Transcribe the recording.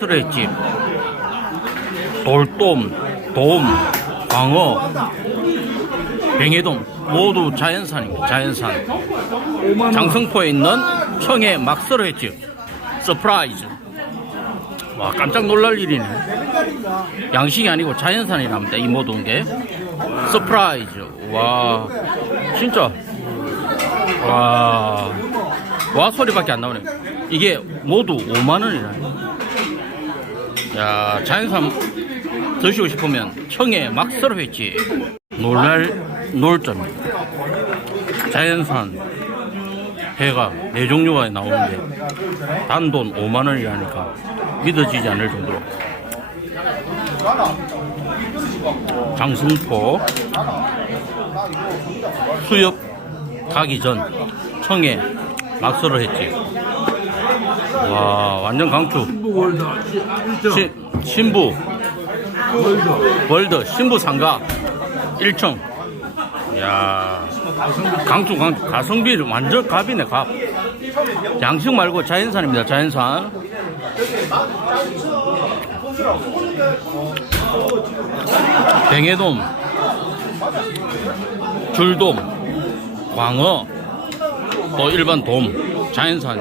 스트레치, 돌돔, 돔, 광어, 뱅에돔 모두 자연산입니다. 자연산. 장성포에 있는 청해 횟집 서프라이즈. 와 깜짝 놀랄 일이네. 양식이 아니고 자연산이랍니다. 이 모든 게 서프라이즈. 와 진짜 와. 와 소리밖에 안 나오네. 이게 모두 5만 원이라네. 야, 자연산 드시고 싶으면 청해 막스러 횟집 놀랄 놀점입니다. 자연산 회가 네 종류가 나오는데 단돈 5만 원이라니까 믿어지지 않을 정도로. 장승포 수협 가기 전 청해 막스러 횟집 와 완전 강추. 시- 신부. 월드 신부 상가. 1층 야 강추 강추. 가성비를 완전 갑이네 갑. 양식 말고 자연산입니다 자연산. 뱅에돔. 줄돔. 광어. 또 일반 돔. 자연산